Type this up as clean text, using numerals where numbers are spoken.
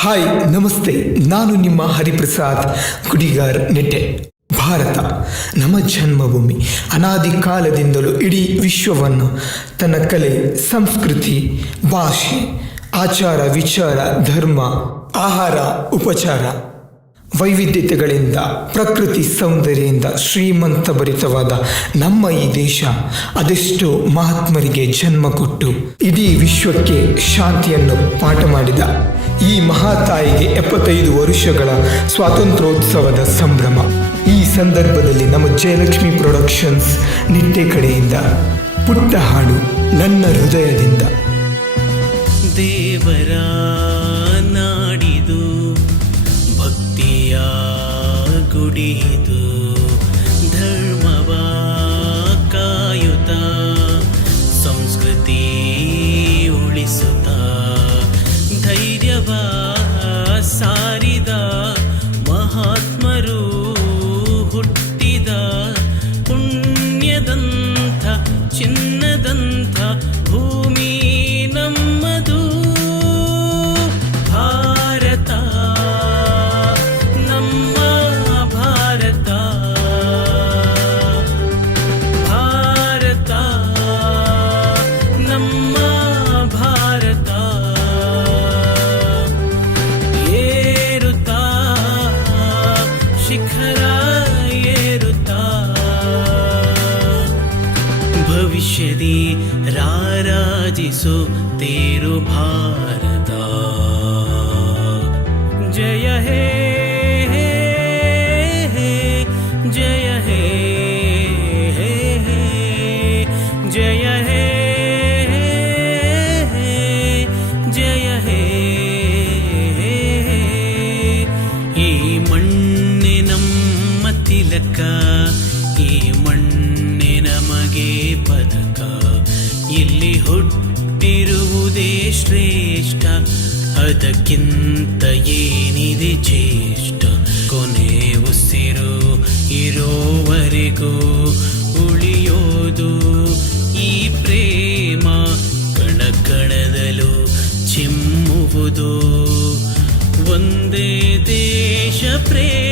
Hi ನಮಸ್ತೆ, ನಾನು ನಿಮ್ಮ ಹರಿಪ್ರಸಾದ್ ಗುಡಿಗಾರ್ ನೆಟ್ಟೆ. ಭಾರತ ನಮ್ಮ ಜನ್ಮಭೂಮಿ. ಅನಾದಿ ಕಾಲದಿಂದಲೂ ಇಡೀ ವಿಶ್ವವನ್ನು ತನ್ನ ಕಲೆ, ಸಂಸ್ಕೃತಿ, ಭಾಷೆ, ಆಚಾರ ವಿಚಾರ, ಧರ್ಮ, ಆಹಾರ, ಉಪಚಾರ, ವೈವಿಧ್ಯತೆಗಳಿಂದ, ಪ್ರಕೃತಿ ಸೌಂದರ್ಯದಿಂದ ಶ್ರೀಮಂತಭರಿತವಾದ ನಮ್ಮ ಈ ದೇಶ ಅದೆಷ್ಟೋ ಮಹಾತ್ಮರಿಗೆ ಜನ್ಮ ಕೊಟ್ಟು ಇಡೀ ವಿಶ್ವಕ್ಕೆ ಶಾಂತಿಯನ್ನು ಪಾಠ ಮಾಡಿದ ಈ ಮಹಾತಾಯಿಗೆ 75 ವರ್ಷಗಳ ಸ್ವಾತಂತ್ರ್ಯೋತ್ಸವದ ಸಂಭ್ರಮ. ಈ ಸಂದರ್ಭದಲ್ಲಿ ನಮ್ಮ ಜಯಲಕ್ಷ್ಮಿ ಪ್ರೊಡಕ್ಷನ್ಸ್ ನಿಟ್ಟೆ ಕಡೆಯಿಂದ ಪುಟ್ಟ ಹಾಡು ನನ್ನ ಹೃದಯದಿಂದ. ದೇವರ ನಾಡಿದು, ಭಕ್ತಿಯ ಗುಡಿದು, ಧರ್ಮವ ಕಾಯುತ್ತ ಸಂಸ್ಕೃತಿ ಉಳಿಸುತ್ತ ಧೈರ್ಯವ ಸಾರಿದ ಮಹಾತ್ಮರು ಹುಟ್ಟಿದ ಪುಣ್ಯದಂಥ ಚಿನ್ನದಂಥ ಭೂಮಿ ನಮ್ಮದು. ಭಾರತ ನಮ್ಮ ಭಾರತ, ಭಾರತ ನಮ್ಮ ಭಾರತ. ಏರುತ್ತಾ ಶಿಖರ ಏರುತ್ತಾ ಭವಿಷ್ಯದಿ ರಾರಾಜಿಸೋ ತೇರು ಭಾರತ. ಜಯ ಹೇ ಜಯ ಹೇ ಜಯ ಹೇ ಜಯ ಹೇ. ಈ ಮಣ್ಣೆ ನಮ್ಮ ತಿಲಕ, ಈ ಮಣ್ಣೆ ನಮಗೆ ಪದಕ. ಇಲ್ಲಿ ಹುಟ್ಟಿರುವುದೇ ಶ್ರೇಷ್ಠ, ಅದಕ್ಕಿಂತ ಏನಿದೆ ಜ್ಯೇಷ್ಠ. ಕೊನೆ ಉಸಿರು ಇರೋವರೆಗೂ ಉಳಿಯೋದು ಈ ಪ್ರೇಮ, ಕಣಕಣದಲ್ಲೂ ಚಿಮ್ಮುವುದು ಒಂದೇ ದೇಶ ಪ್ರೇಮ.